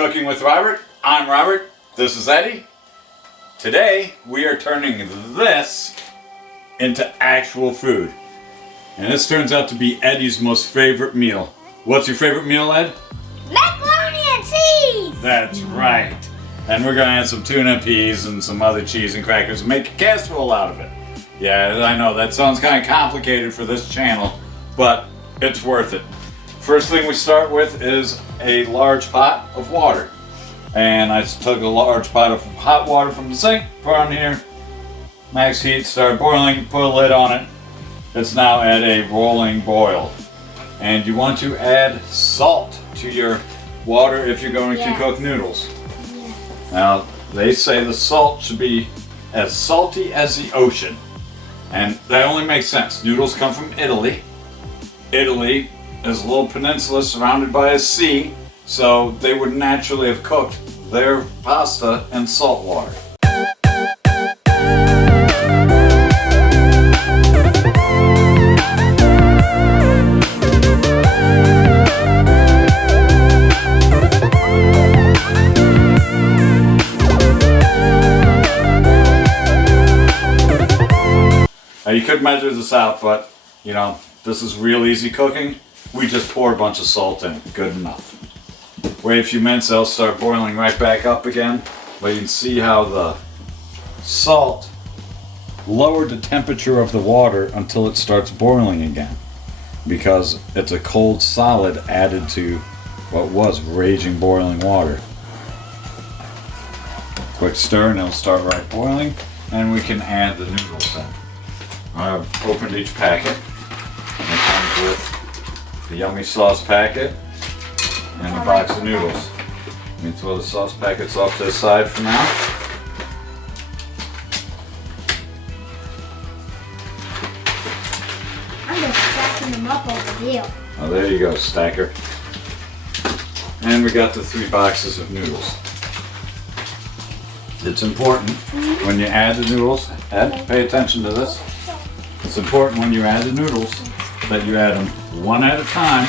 Cooking with Robert. I'm Robert. This is Eddie. Today we are turning this into actual food. And this turns out to be Eddie's most favorite meal. What's your favorite meal, Ed? Macaroni and cheese! That's right. And we're gonna add some tuna, peas, and some other cheese and crackers and make a casserole out of it. Yeah, I know that sounds kind of complicated for this channel, but it's worth it. First thing we start with is a large pot of water. And I took a large pot of hot water from the sink, put it on here, max heat, start boiling, put a lid on it. It's now at a rolling boil. And you want to add salt to your water if you're going to cook noodles. Now, they say the salt should be as salty as the ocean. And that only makes sense. Noodles come from Italy. Italy is a little peninsula surrounded by a sea, so they would naturally have cooked their pasta in salt water. Now you could measure this out, but you know, this is real easy cooking. We just pour a bunch of salt in, good enough. Wait a few minutes, they'll start boiling right back up again. But you can see how the salt lowered the temperature of the water until it starts boiling again. Because it's a cold solid added to what was raging boiling water. Quick stir and it'll start right boiling, and we can add the noodles in. I've opened each packet. It comes with the yummy sauce packet and a box of noodles. Let me throw the sauce packets off to the side for now. I'm just stacking them up over here. Oh, there you go, stacker. And we got the 3 boxes of noodles. It's important when you add the noodles, Ed, pay attention to this. It's important when you add the noodles that you add them one at a time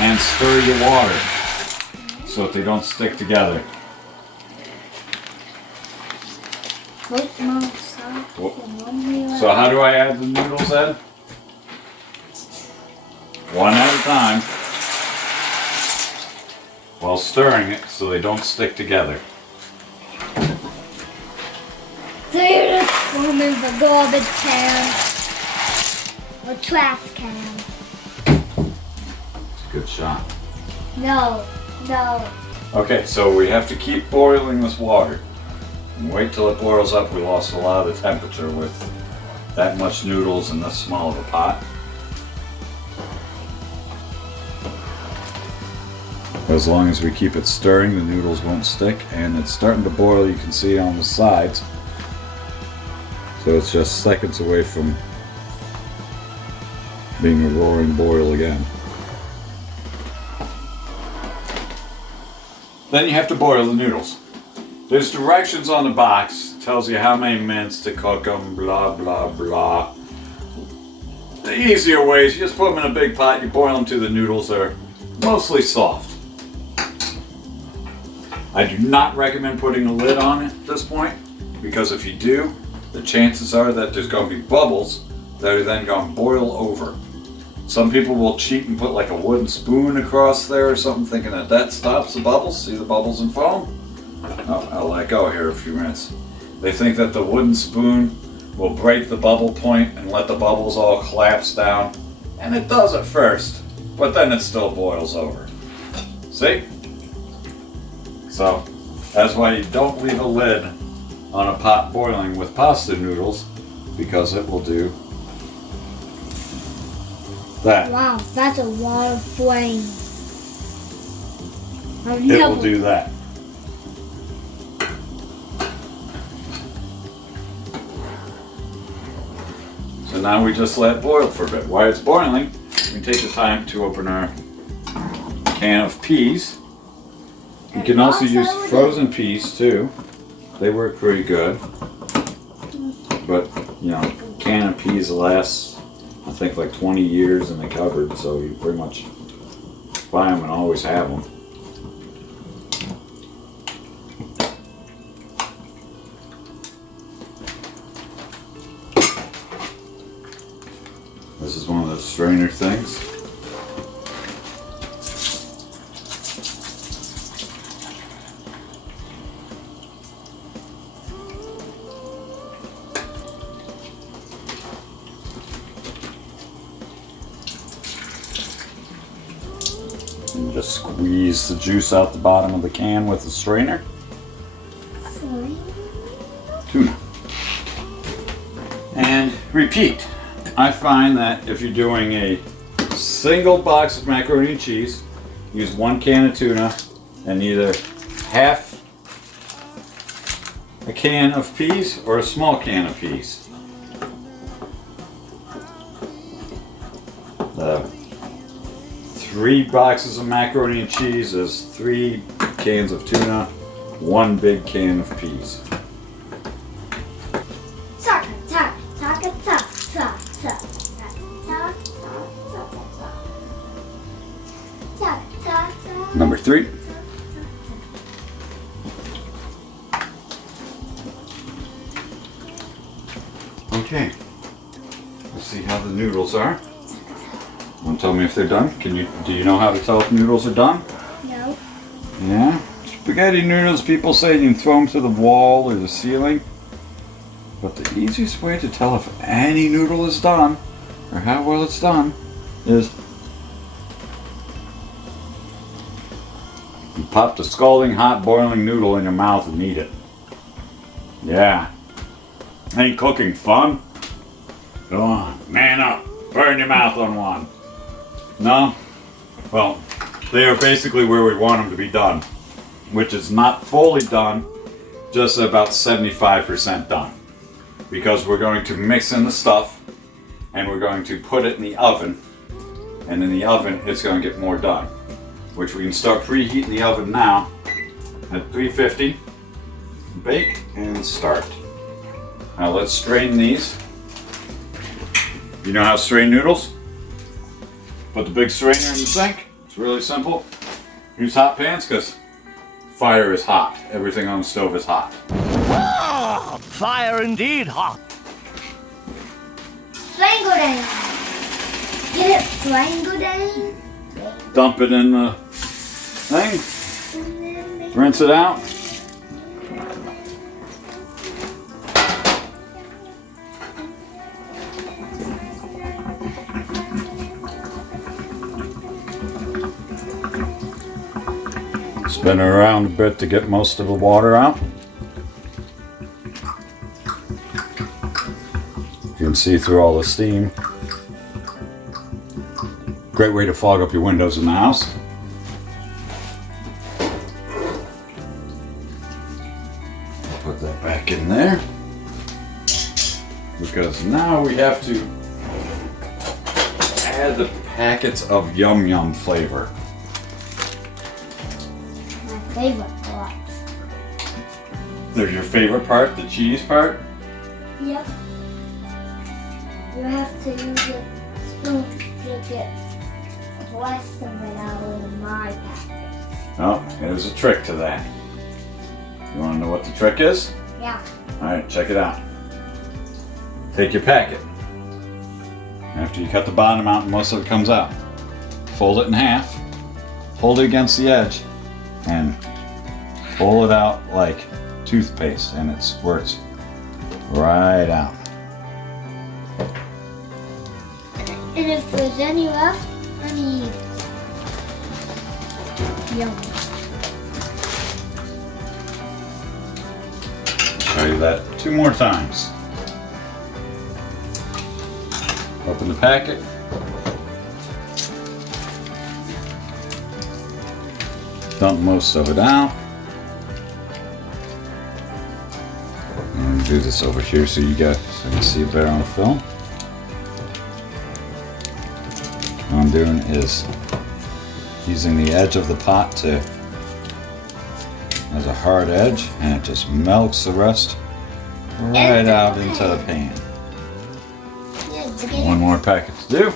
and stir your water so that they don't stick together. So how do I add the noodles, Ed? One at a time while stirring it so they don't stick together. So you're just throwing them in the garbage can or trash can. It's a good shot. No. Okay, so we have to keep boiling this water. And wait till it boils up. We lost a lot of the temperature with that much noodles in this small of a pot. As long as we keep it stirring, the noodles won't stick, and it's starting to boil. You can see on the sides. So it's just seconds away from being a roaring boil again. Then you have to boil the noodles. There's directions on the box, tells you how many minutes to cook them, blah blah blah. The easier way is you just put them in a big pot, you boil them till the noodles are mostly soft. I do not recommend putting a lid on it at this point, because if you do, the chances are that there's going to be bubbles that are then going to boil over. Some people will cheat and put like a wooden spoon across there or something, thinking that that stops the bubbles. See the bubbles and foam? Oh, I'll let go here a few minutes. They think that the wooden spoon will break the bubble point and let the bubbles all collapse down. And it does at first, but then it still boils over. See? So, that's why you don't leave a lid on a pot boiling with pasta noodles, because it will do that. Wow, that's a lot of flame. It will do that. So now we just let it boil for a bit. While it's boiling, we take the time to open our can of peas. You can also use frozen peas too. They work pretty good. But, you know, a can of peas lasts, I think, like 20 years in the cupboard, so you pretty much buy them and always have them. strainer things. And just squeeze the juice out the bottom of the can with the strainer. Tuna. And repeat. I find that if you're doing a single box of macaroni and cheese, use 1 can of tuna and either half a can of peas or a small can of peas. The 3 boxes of macaroni and cheese is 3 cans of tuna, 1 big can of peas. Number 3. Okay. Let's see how the noodles are. Want to tell me if they're done? Do you know how to tell if noodles are done? No. Yeah? Spaghetti noodles, people say you can throw them to the wall or the ceiling. But the easiest way to tell if any noodle is done, or how well it's done, is you pop the scalding hot boiling noodle in your mouth and eat it. Yeah. Ain't cooking fun? Go on, man up. Burn your mouth on one. No? Well, they are basically where we want them to be done, which is not fully done, just about 75% done. Because we're going to mix in the stuff and we're going to put it in the oven, and in the oven it's going to get more done, which we can start preheating the oven now at 350. Bake and start. Now let's strain these. You know how to strain noodles? Put the big strainer in the sink. It's really simple. Use hot pans because fire is hot. Everything on the stove is hot. Ah, fire indeed hot. Swangodan. Get it, Swangodan. Dump it in the thing. Rinse it out. Spin it around a bit to get most of the water out. You can see through all the steam. Great way to fog up your windows in the house. Put that back in there. Because now we have to add the packets of Yum Yum flavor. Favorite part. They're your favorite part, the cheese part? Yep. You have to use a spoon to get the rest of it out of my packets. Oh, there's a trick to that. You want to know what the trick is? Yeah. Alright, check it out. Take your packet. After you cut the bottom out and most of it comes out, fold it in half, hold it against the edge, and pull it out like toothpaste, and it squirts right out. And if there's any left, I mean, yum. Try that 2 more times. Open the packet. Dump most of it out. And do this over here so you can see it better on the film. What I'm doing is using the edge of the pot as a hard edge, and it just melts the rest right out into the pan. One more packet to do.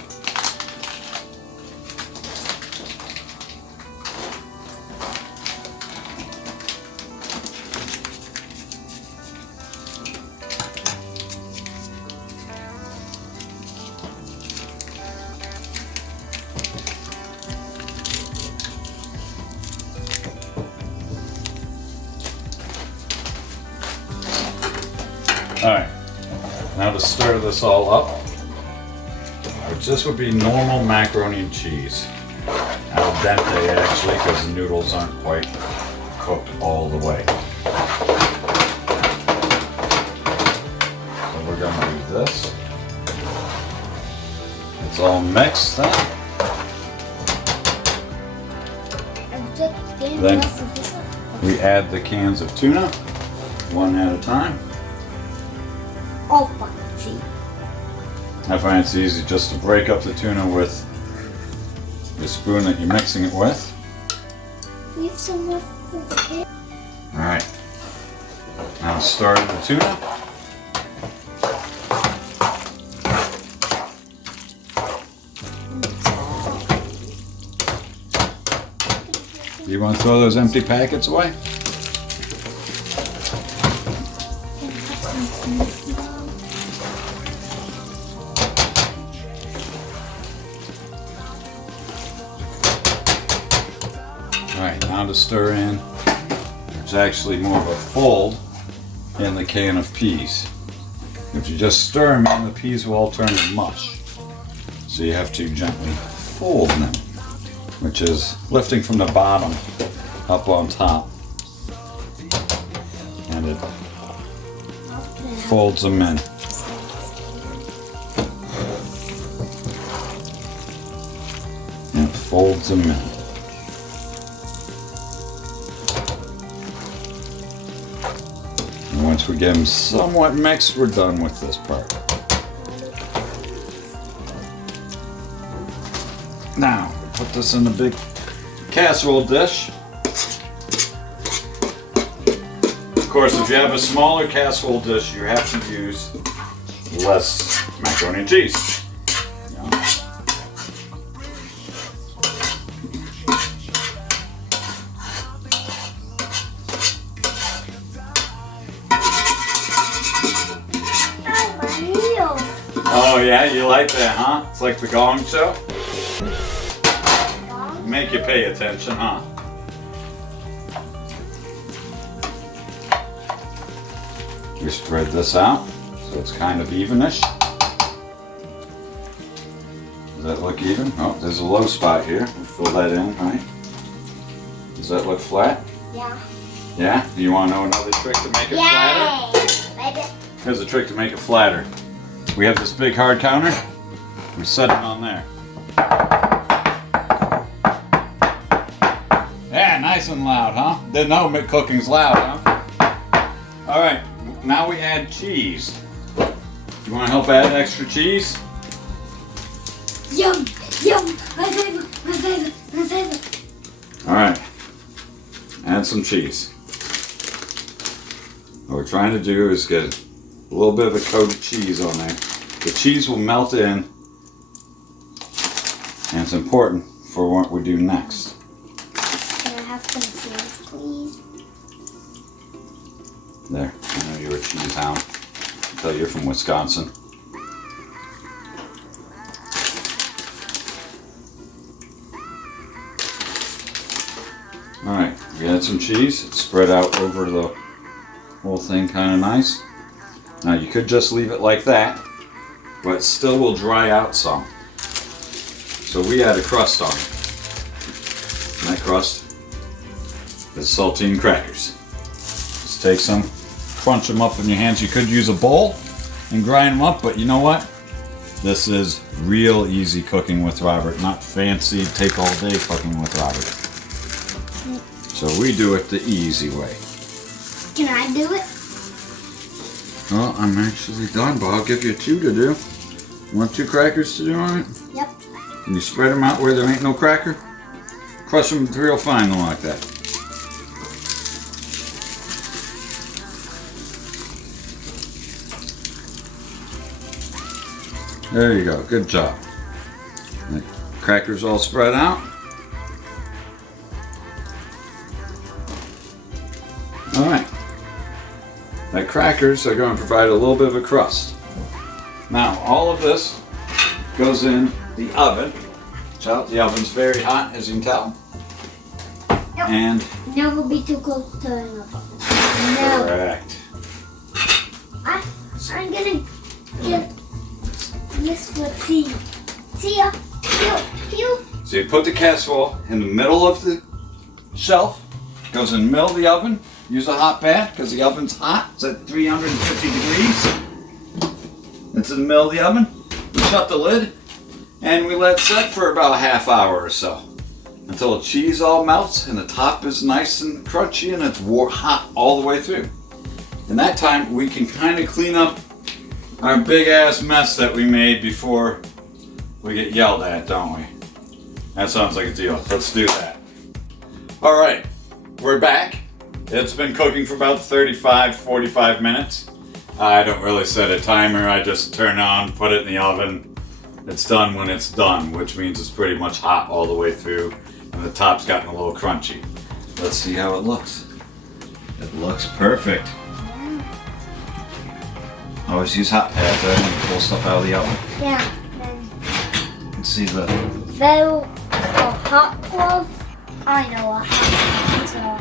Alright, now to stir this all up, which this would be normal macaroni and cheese. Al dente actually, because the noodles aren't quite cooked all the way. So we're going to do this. It's all mixed then. Then we add the cans of tuna, one at a time. Oh, fancy. I find it's easy just to break up the tuna with the spoon that you're mixing it with. We have some more food. Alright. Now start the tuna. You want to throw those empty packets away? Alright, now to stir in, there's actually more of a fold in the can of peas. If you just stir them in, the peas will all turn to mush. So you have to gently fold them, which is lifting from the bottom up on top. And it folds them in. And it folds them in. And once we get them somewhat mixed, we're done with this part. Now, put this in a big casserole dish. Of course, if you have a smaller casserole dish, you have to use less macaroni and cheese. Oh yeah, you like that, huh? It's like the Gong Show. Make you pay attention, huh? We spread this out so it's kind of evenish. Does that look even? Oh, there's a low spot here. We'll fill that in, right? Does that look flat? Yeah. Yeah? You want to know another trick to make it flatter? Here's a trick to make it flatter. We have this big hard counter. We set it on there. Yeah, nice and loud, huh? Didn't know cooking's loud, huh? All right, now we add cheese. You want to help add extra cheese? Yum, yum, my favorite, my favorite, my favorite. All right, add some cheese. What we're trying to do is get a little bit of a coat of cheese on there. The cheese will melt in, and it's important for what we do next. Can I have some cheese, please? There, I know you're a cheese hound. I can tell you're from Wisconsin. Alright, we add some cheese. It's spread out over the whole thing kind of nice. Now you could just leave it like that, but it still will dry out some. So we add a crust on it. And that crust is saltine crackers. Just take some, crunch them up in your hands. You could use a bowl and grind them up, but you know what? This is real easy cooking with Robert, not fancy take all day cooking with Robert. So we do it the easy way. Can I do it? Well, I'm actually done, but I'll give you 2 to do. You want 2 crackers to do on it? Yep. Can you spread them out where there ain't no cracker? Crush them real fine like that. There you go, good job. The crackers all spread out. All right. The crackers are going to provide a little bit of a crust. Now, all of this goes in the oven. So the oven's very hot, as you can tell. Yep. And Never be too close to an oven. No. correct. I'm gonna get this for tea. Tia, you. So you put the casserole in the middle of the shelf, goes in the middle of the oven. Use a hot pad because the oven's hot. It's at 350 degrees. It's in the middle of the oven. We shut the lid and we let it set for about a half hour or so until the cheese all melts and the top is nice and crunchy and it's hot all the way through. In that time, we can kind of clean up our big ass mess that we made before we get yelled at, don't we? That sounds like a deal. Let's do that. All right, we're back. It's been cooking for about 45 minutes. I don't really set a timer. I just turn on, put it in the oven. It's done when it's done, which means it's pretty much hot all the way through and the top's gotten a little crunchy. Let's see how it looks. It looks perfect. Always use hot pads when you pull stuff out of the oven. Yeah. Let's see the... Those are hot gloves. I know what hot gloves are.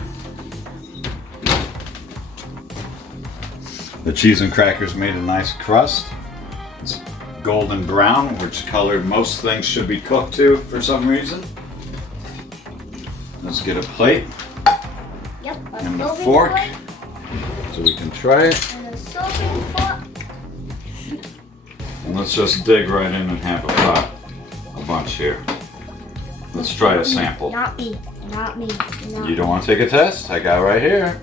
The cheese and crackers made a nice crust. It's golden brown, which color most things should be cooked to for some reason. Let's get a plate Yep. and a fork so we can try it. And a serving fork. And let's just dig right in and have a bunch here. Let's try a sample. Not me. Not me. Not You don't want to take a test? I got right here.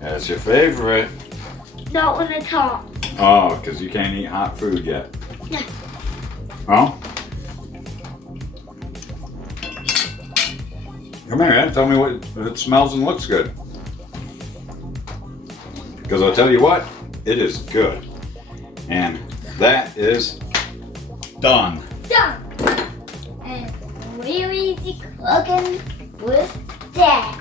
That's your favorite. Not on the top. Oh, because you can't eat hot food yet. No. Oh? Come here, man. Tell me what it smells and looks good. Because I'll tell you what, it is good. And that is done. Done. And real easy cooking with Dad.